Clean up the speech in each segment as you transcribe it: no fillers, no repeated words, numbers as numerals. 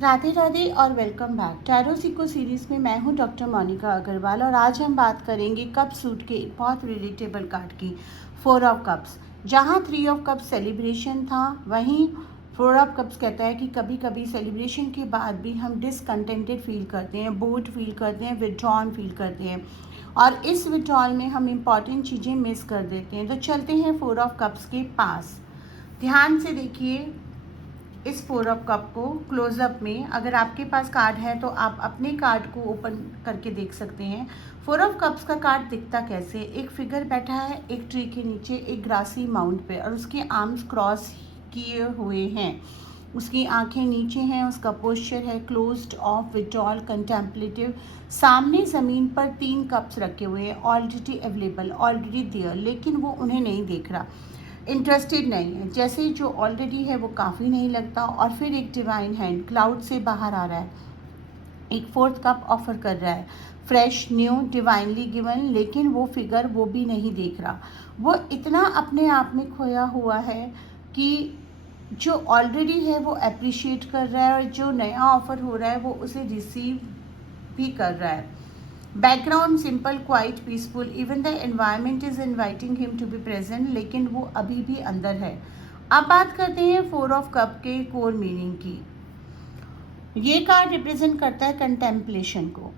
राधे राधे और welcome back tarot Seiko series में मैं हूं डॉक्टर मोनिका अग्रवाल और आज हम बात करेंगे कप सूट के एक बहुत रिलेटेबल कार्ड की 4 ऑफ कप्स। जहां 3 ऑफ कप्स सेलिब्रेशन था, वहीं 4 ऑफ कप्स कहता है कि कभी कभी सेलिब्रेशन के बाद भी हम डिसकंटेंटेड फील करते हैं, बोर्ड फील करते हैं, विड्रॉन फील करते हैं और इस विड्रॉल में हम इम्पॉर्टेंट चीज़ें मिस कर देते हैं। तो चलते हैं 4 ऑफ कप्स के पास। ध्यान से देखिए इस 4 ऑफ कप को क्लोजअप में। अगर आपके पास कार्ड है तो आप अपने कार्ड को ओपन करके देख सकते हैं। 4 ऑफ कप्स का कार्ड दिखता कैसे? एक फिगर बैठा है एक ट्री के नीचे, एक ग्रासी माउंट पे, और उसके आर्म्स क्रॉस किए हुए हैं, उसकी आंखें नीचे हैं, उसका पोस्चर है क्लोज्ड ऑफ, विड्रॉल, कंटेम्पलेटिव। सामने ज़मीन पर 3 कप्स रखे हुए हैं, ऑलरेडी अवेलेबल, ऑलरेडी देयर, लेकिन वो उन्हें नहीं देख रहा, इंटरेस्टेड नहीं है। जैसे जो ऑलरेडी है वो काफ़ी नहीं लगता। और फिर एक डिवाइन हैंड क्लाउड से बाहर आ रहा है, एक 4th कप ऑफर कर रहा है, फ्रेश, न्यू, डिवाइनली गिवन, लेकिन वो फिगर वो भी नहीं देख रहा। वो इतना अपने आप में खोया हुआ है कि जो ऑलरेडी है वो अप्रिशिएट कर रहा है और जो नया ऑफर हो रहा है वो उसे रिसीव भी कर रहा है। Background simple, quiet, peaceful, even the environment is inviting him to be present, लेकिन वो अभी भी अंदर है। अब बात करते हैं 4 ऑफ कप के कोर मीनिंग की। ये कार्ड रिप्रेजेंट करता है कंटेम्पलेशन को,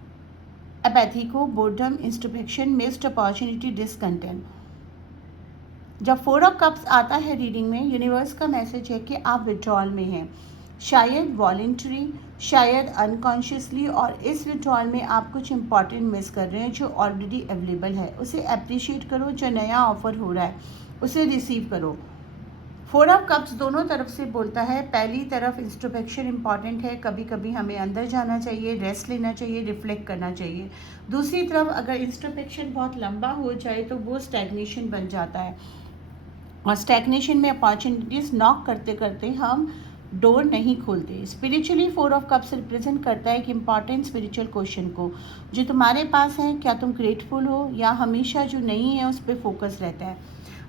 अपैथी को, boredom, introspection, missed opportunity, discontent. जब 4 ऑफ कप्स आता है रीडिंग में, यूनिवर्स का मैसेज है कि आप विड्रॉल में हैं, शायद वॉलेंट्री, शायद अनकॉन्शियसली, और इस विड्रॉल में आप कुछ इंपॉर्टेंट मिस कर रहे हैं जो ऑलरेडी अवेलेबल है। उसे अप्रिशिएट करो, जो नया ऑफर हो रहा है उसे रिसीव करो। 4 ऑफ कप्स दोनों तरफ से बोलता है। पहली तरफ इंट्रोस्पेक्शन इंपॉर्टेंट है, कभी कभी हमें अंदर जाना चाहिए, रेस्ट लेना चाहिए, रिफ्लेक्ट करना चाहिए। दूसरी तरफ अगर इंट्रोस्पेक्शन बहुत लंबा हो जाए तो वो स्टैग्नेशन बन जाता है, और स्टैग्नेशन में अपॉर्चुनिटीज़ नॉक करते करते हम डोर नहीं खोलते। स्पिरिचुअली 4 ऑफ कप्स रिप्रेजेंट करता है कि इम्पॉर्टेंट स्पिरिचुअल क्वेश्चन को जो तुम्हारे पास है, क्या तुम ग्रेटफुल हो, या हमेशा जो नहीं है उस पर फोकस रहता है।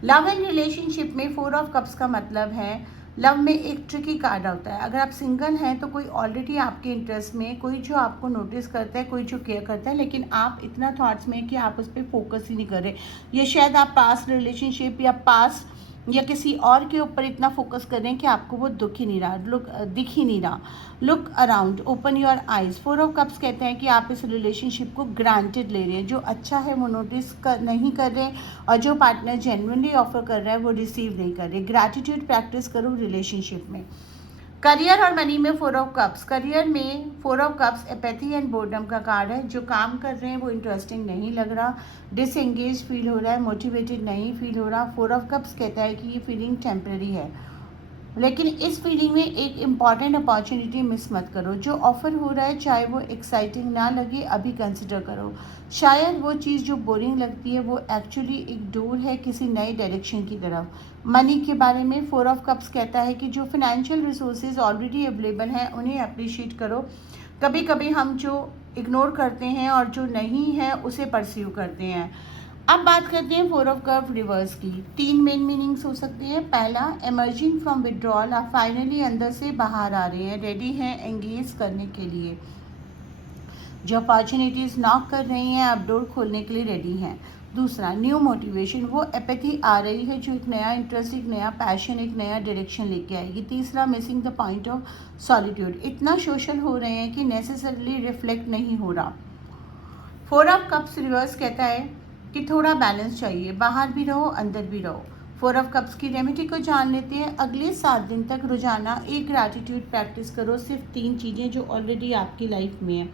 लव एंड रिलेशनशिप में 4 ऑफ कप्स का मतलब है, लव में एक ट्रिकी कार्ड होता है। अगर आप सिंगल हैं तो कोई ऑलरेडी आपके इंटरेस्ट में, कोई जो आपको नोटिस करता है, कोई जो केयर करता है, लेकिन आप इतना थॉट्स में कि आप उस पर फोकस ही नहीं कर रहे। या शायद आप पास्ट रिलेशनशिप या पास्ट या किसी और के ऊपर इतना फोकस कर रहे हैं कि आपको वो दिख ही नहीं रहा। Look around, open your eyes. 4 of cups कहते हैं कि आप इस रिलेशनशिप को ग्रांटेड ले रहे हैं, जो अच्छा है वो नोटिस नहीं कर रहे, और जो पार्टनर जेन्युइनली ऑफर कर रहा है वो रिसीव नहीं कर रहे। ग्रैटिट्यूड प्रैक्टिस करो रिलेशनशिप में। करियर और मनी में 4 ऑफ कप्स। करियर में 4 of cups apathy and boredom का कार्ड है। जो काम कर रहे हैं वो इंटरेस्टिंग नहीं लग रहा, डिसएंगेज फील हो रहा है, मोटिवेटेड नहीं फील हो रहा। 4 ऑफ कप्स कहता है कि ये फीलिंग टेम्पररी है, लेकिन इस फीलिंग में एक इम्पॉर्टेंट अपॉर्चुनिटी मिस मत करो। जो ऑफर हो रहा है चाहे वो एक्साइटिंग ना लगे, अभी कंसिडर करो। शायद वो चीज़ जो बोरिंग लगती है वो एक्चुअली एक डोर है किसी नए डायरेक्शन की तरफ। मनी के बारे में 4 ऑफ कप्स कहता है कि जो फिनेंशियल रिसोर्सेज ऑलरेडी अवेलेबल हैं उन्हें अप्रिशिएट करो। कभी कभी हम जो इग्नोर करते हैं और जो नहीं है उसे परस्यू करते हैं। अब बात करते हैं 4 ऑफ कप रिवर्स की। 3 मेन मीनिंग्स हो सकती है। पहला, एमर्जिंग फ्रॉम विड्रॉल, आप फाइनली अंदर से बाहर आ रहे हैं, रेडी हैं एंगेज करने के लिए। जो अपॉर्चुनिटीज़ नॉक कर रही हैं, आप डोर खोलने के लिए रेडी हैं। दूसरा, न्यू मोटिवेशन, वो एपैथी आ रही है जो एक नया इंटरेस्ट, एक नया पैशन, एक नया डायरेक्शन लेके आएगी। तीसरा, missing the point of solitude, इतना सोशल हो रहे हैं कि नेसेसरली रिफ्लेक्ट नहीं हो रहा। 4 ऑफ कप्स रिवर्स कहता है कि थोड़ा बैलेंस चाहिए, बाहर भी रहो अंदर भी रहो। 4 ऑफ कप्स की रेमेडी को जान लेते हैं। अगले 7 दिन तक रोजाना एक ग्रैटिट्यूड प्रैक्टिस करो। सिर्फ 3 चीज़ें जो ऑलरेडी आपकी लाइफ में हैं,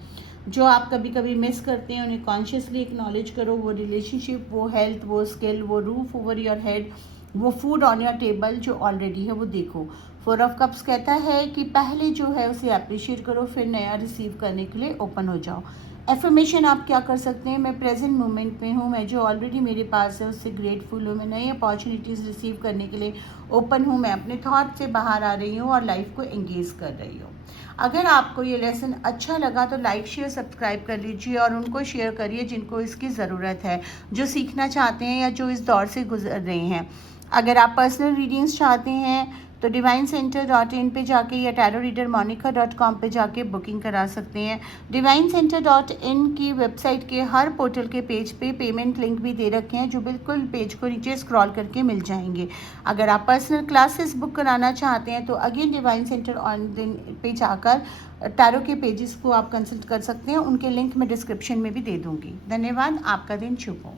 जो आप कभी कभी मिस करते हैं, उन्हें कॉन्शियसली एक्नॉलेज करो। वो रिलेशनशिप, वो हेल्थ, वो स्किल, वो रूफ ओवर योर हेड, वो फूड ऑन योर टेबल जो ऑलरेडी है वो देखो। 4 ऑफ कप्स कहता है कि पहले जो है उसे अप्रिशिएट करो, फिर नया रिसीव करने के लिए ओपन हो जाओ। एफर्मेशन आप क्या कर सकते हैं? मैं प्रेजेंट मोमेंट में हूँ, मैं जो ऑलरेडी मेरे पास है उससे ग्रेटफुल हूँ, मैं नई अपॉर्चुनिटीज़ रिसीव करने के लिए ओपन हूँ, मैं अपने थॉट से बाहर आ रही हूँ और लाइफ को एंगेज कर रही हूँ। अगर आपको ये लेसन अच्छा लगा तो लाइक, शेयर, सब्सक्राइब कर लीजिए और उनको शेयर करिए जिनको इसकी ज़रूरत है, जो सीखना चाहते हैं या जो इस दौर से गुजर रहे हैं। अगर आप पर्सनल रीडिंग्स चाहते हैं तो divineCenter.in पे जाके या tarotreadermonica.com पे जाके बुकिंग करा सकते हैं। divineCenter.in की वेबसाइट के हर पोर्टल के पेज पे पेमेंट लिंक भी दे रखे हैं, जो बिल्कुल पेज को नीचे स्क्रॉल करके मिल जाएंगे। अगर आप पर्सनल क्लासेस बुक कराना चाहते हैं तो अगेन divineCenter.in पे जाकर टैरो के पेजेस को आप कंसल्ट कर सकते हैं। उनके लिंक मैं डिस्क्रिप्शन में भी दे दूँगी। धन्यवाद। आपका दिन शुभ हो।